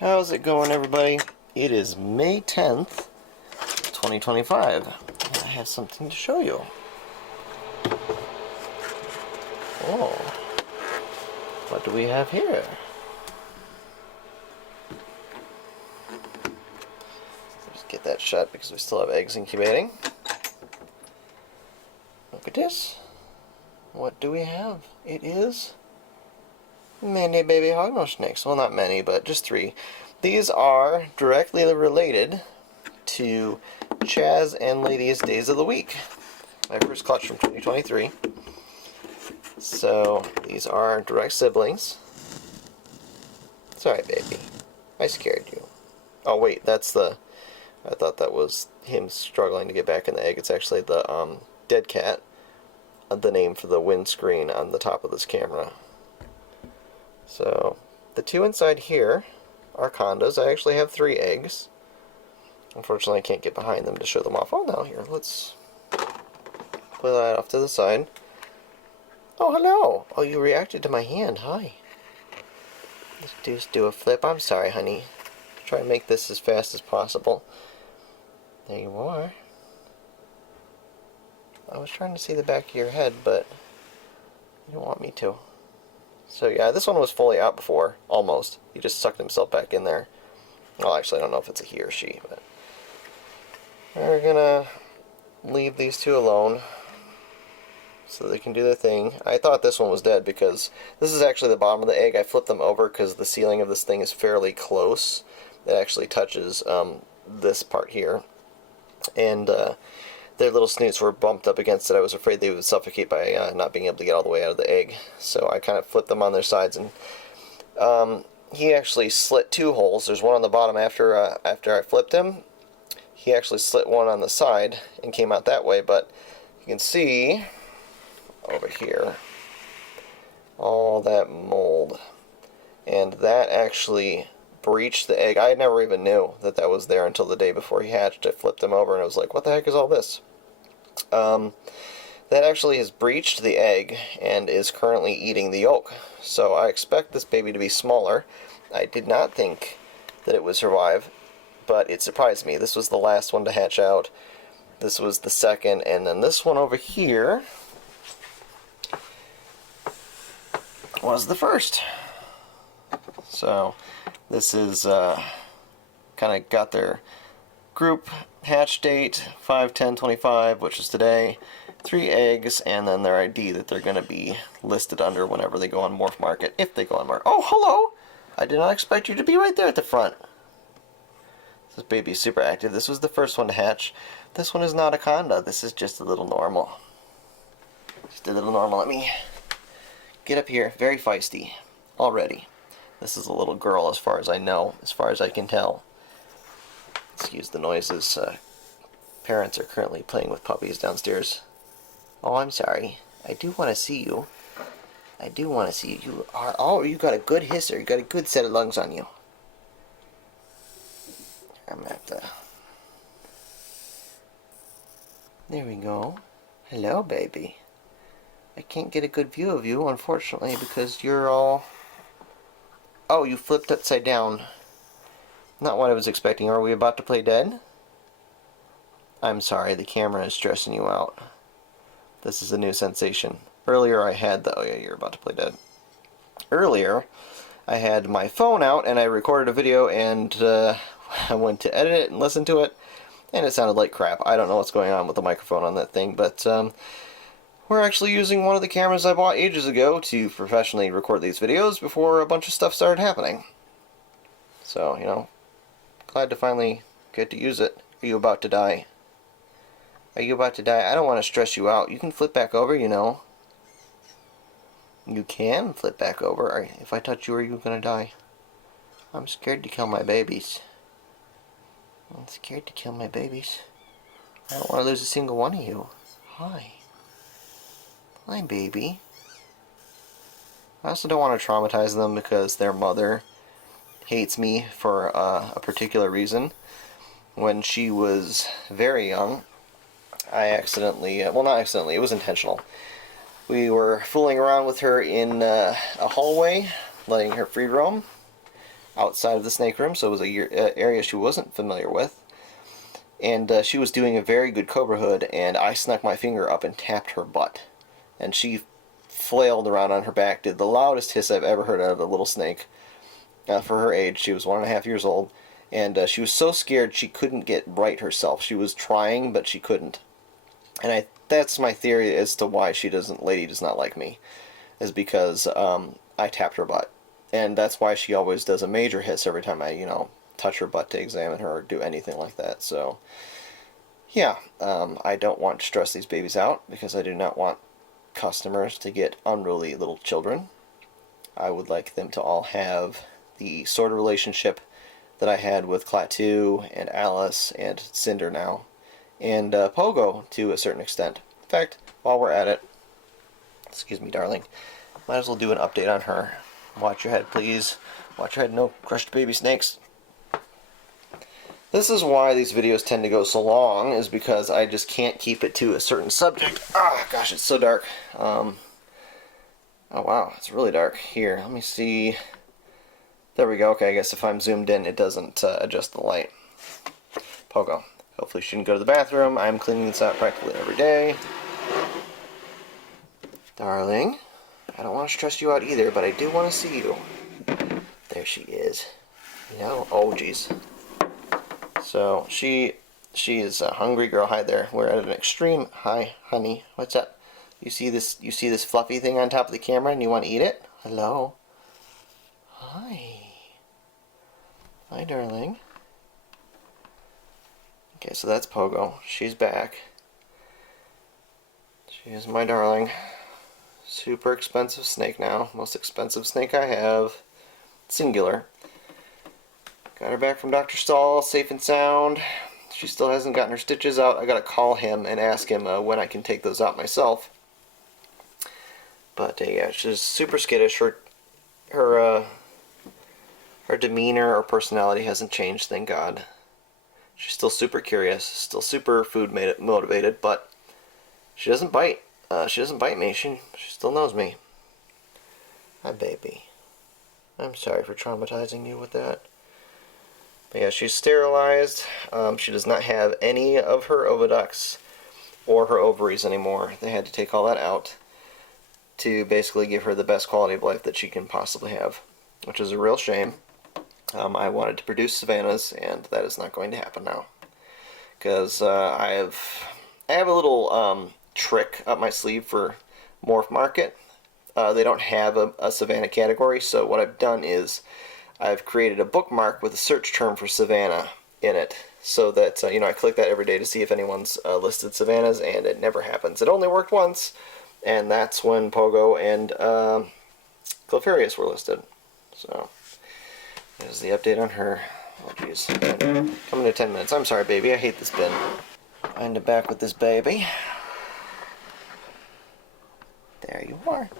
How's it going, everybody? It is May 10th, 2025. I have something to show you. Oh, what do we have here? Let's get that shut because we still have eggs incubating. Look at this. What do we have? It is many baby hognose snakes. Well, not many, but just 3. These are directly related to Chaz and Lady's Days of the Week. My first clutch from 2023. So, these are direct siblings. Sorry, baby. I scared you. Oh, wait, that's the... I thought that was him struggling to get back in the egg. It's actually the dead cat. The name for the windscreen on the top of this camera. So, the 2 inside here are condos. I actually have 3 eggs. Unfortunately, I can't get behind them to show them off. Oh, now here, let's put that off to the side. Oh, hello. Oh, you reacted to my hand. Hi. Let's just do a flip. I'm sorry, honey. Try and make this as fast as possible. There you are. I was trying to see the back of your head, but you don't want me to. So yeah, this one was fully out before, almost. He just sucked himself back in there. Well, actually, I don't know if it's a he or she, but we're gonna leave these 2 alone so they can do their thing. I thought this one was dead because this is actually the bottom of the egg. I flipped them over because the ceiling of this thing is fairly close. It actually touches this part here, and their little snoots were bumped up against it. I was afraid they would suffocate by not being able to get all the way out of the egg. So I kind of flipped them on their sides, and he actually slit 2 holes. There's one on the bottom after I flipped him. He actually slit one on the side and came out that way, but you can see over here all that mold. And that actually breached the egg. I never even knew that that was there until the day before he hatched. I flipped him over and I was like, what the heck is all this? That actually has breached the egg and is currently eating the yolk. So I expect this baby to be smaller. I did not think that it would survive, but it surprised me. This was the last one to hatch out. This was the second, and then this one over here was the first. So this is kind of got their group hatch date 5/10/25, which is today, 3 eggs, and then their ID that they're going to be listed under whenever they go on Morph Market, if they go on Market. Oh, hello! I did not expect you to be right there at the front. This baby is super active. This was the first one to hatch. This one is not a conda. This is just a little normal. Just a little normal. Let me get up here. Very feisty already. This is a little girl as far as I know, as far as I can tell. Excuse the noises. Parents are currently playing with puppies downstairs. Oh, I'm sorry. I do want to see you. I do want to see you. You are... Oh, you got a good hisser. You got a good set of lungs on you. I'm gonna have to... There we go. Hello, baby. I can't get a good view of you, unfortunately, because you're all... Oh, you flipped upside down. Not what I was expecting. Are we about to play dead? I'm sorry, the camera is stressing you out. This is a new sensation. Earlier I had the... Oh yeah, you're about to play dead. Earlier, I had my phone out and I recorded a video and I went to edit it and listen to it, and it sounded like crap. I don't know what's going on with the microphone on that thing, but we're actually using one of the cameras I bought ages ago to professionally record these videos before a bunch of stuff started happening. So, you know, glad to finally get to use it. Are you about to die? Are you about to die? I don't want to stress you out. You can flip back over, you know. You can flip back over. If I touch you, are you going to die? I'm scared to kill my babies. I'm scared to kill my babies. I don't want to lose a single one of you. Hi. Hi, baby. I also don't want to traumatize them because their mother hates me for a particular reason. When she was very young, I accidentally, well, not accidentally, it was intentional. We were fooling around with her in a hallway, letting her free roam. outside of the snake room, so it was a area she wasn't familiar with. And she was doing a very good cobra hood, and I snuck my finger up and tapped her butt. And she flailed around on her back, did the loudest hiss I've ever heard out of a little snake. For her age, she was 1.5 years old, and she was so scared she couldn't get right herself. She was trying, but she couldn't. And that's my theory as to why Lady does not like me, is because I tapped her butt. And that's why she always does a major hiss every time I, touch her butt to examine her or do anything like that. So, yeah, I don't want to stress these babies out because I do not want customers to get unruly little children. I would like them to all have the sort of relationship that I had with Klaatu and Alice and Cinder now, and Pogo to a certain extent. In fact, while we're at it, excuse me, darling, might as well do an update on her. Watch your head, please. Watch your head, no crushed baby snakes. This is why these videos tend to go so long, is because I just can't keep it to a certain subject. Ah, gosh, it's so dark. Oh wow, it's really dark. Here, let me see. There we go. Okay, I guess if I'm zoomed in, it doesn't adjust the light. Pogo. Hopefully she didn't go to the bathroom. I'm cleaning this out practically every day. Darling, I don't want to stress you out either, but I do want to see you. There she is. Oh geez. So she is a hungry girl. Hi there. We're at an extreme. Hi, honey. What's up? You see this fluffy thing on top of the camera and you want to eat it? Hello. Hi. Hi, darling. Okay, so that's Pogo. She's back. She is my darling. Super expensive snake now. Most expensive snake I have. Singular. Got her back from Dr. Stahl, safe and sound. She still hasn't gotten her stitches out. I gotta call him and ask him when I can take those out myself. But yeah, she's super skittish. Her demeanor or personality hasn't changed, thank God. She's still super curious, still super food motivated, but she doesn't bite. She doesn't bite me. She still knows me. Hi, baby. I'm sorry for traumatizing you with that. But yeah, she's sterilized. She does not have any of her oviducts or her ovaries anymore. They had to take all that out to basically give her the best quality of life that she can possibly have, which is a real shame. I wanted to produce Savannahs, and that is not going to happen now. Because I have a little trick up my sleeve for Morph Market. They don't have a Savannah category, so what I've done is I've created a bookmark with a search term for Savannah in it, so that I click that every day to see if anyone's listed Savannahs, and it never happens. It only worked once, and that's when Pogo and Clefairies were listed. So there's the update on her. Oh jeez, coming to 10 minutes. I'm sorry, baby. I hate this bin. Find it back with this baby. There you are.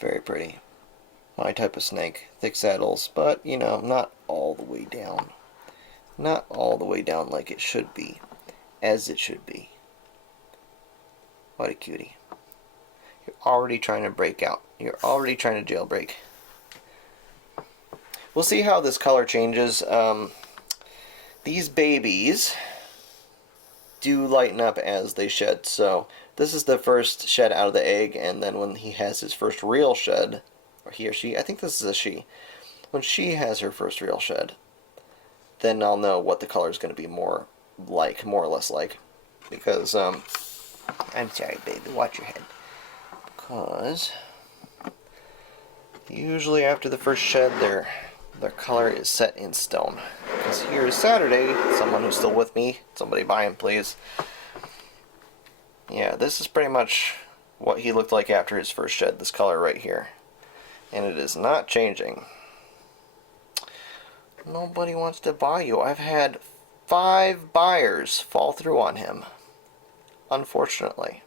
Very pretty. My type of snake. Thick saddles, but, not all the way down. Not all the way down like it should be. As it should be. What a cutie. You're already trying to break out. You're already trying to jailbreak. We'll see how this color changes. These babies do lighten up as they shed, so this is the first shed out of the egg, and then when he has his first real shed, or he or she, I think this is a she, when she has her first real shed, then I'll know what the color is going to be more or less like, because, I'm sorry, baby, watch your head, because usually after the first shed, their color is set in stone. Because here is Saturday, someone who's still with me, somebody buy him, please. Yeah, this is pretty much what he looked like after his first shed, this color right here. And it is not changing. Nobody wants to buy you. I've had 5 buyers fall through on him, unfortunately,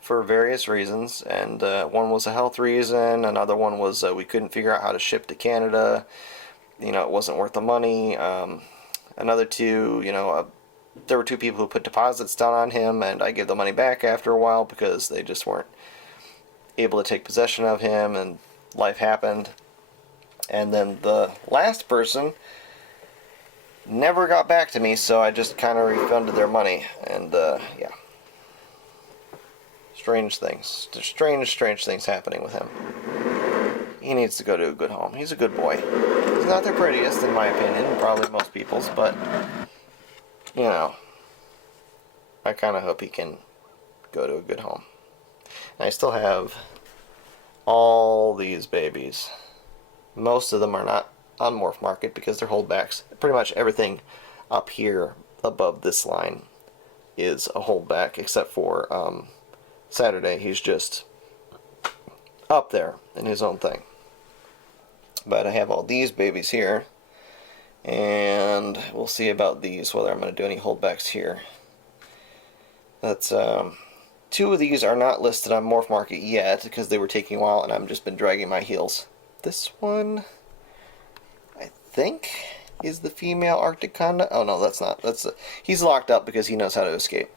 for various reasons. And one was a health reason, another one was we couldn't figure out how to ship to Canada. It wasn't worth the money. Another 2, there were 2 people who put deposits down on him, and I gave the money back after a while because they just weren't able to take possession of him, and life happened. And then the last person never got back to me, so I just kind of refunded their money. And yeah, strange things. There's strange things happening with him. He needs to go to a good home. He's a good boy. He's not the prettiest, in my opinion, probably most people's, but, you know, I kind of hope he can go to a good home. And I still have all these babies. Most of them are not on Morph Market because they're holdbacks. Pretty much everything up here above this line is a holdback, except for Saturday. He's just up there in his own thing. But I have all these babies here, and we'll see about these, whether I'm going to do any holdbacks here. That's two of these are not listed on Morph Market yet because they were taking a while, and I've just been dragging my heels. This one, I think, is the female Arctic Conda. Oh no, that's not. He's locked up because he knows how to escape.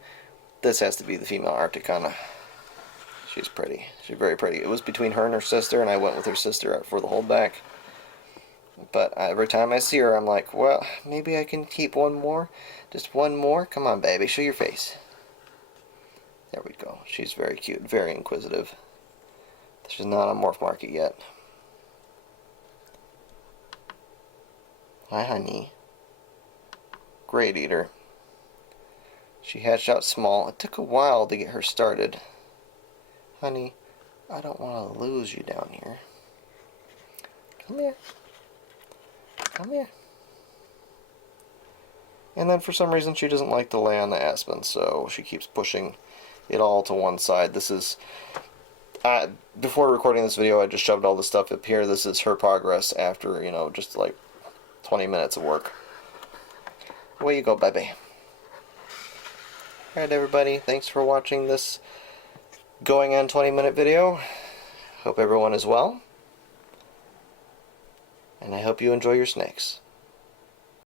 This has to be the female Arctic Conda. She's pretty. She's very pretty. It was between her and her sister, and I went with her sister for the holdback. But every time I see her, I'm like, well, maybe I can keep one more. Just one more. Come on, baby. Show your face. There we go. She's very cute. Very inquisitive. She's not on Morph Market yet. Hi, honey. Great eater. She hatched out small. It took a while to get her started. Honey, I don't want to lose you down here. Come here. Come here. And then for some reason she doesn't like to lay on the aspen, so she keeps pushing it all to one side. This is, before recording this video, I just shoved all this stuff up here. This is her progress after, you know, just like 20 minutes of work. Away you go, baby. Alright, everybody, thanks for watching this going on 20-minute video. Hope everyone is well. And I hope you enjoy your snakes.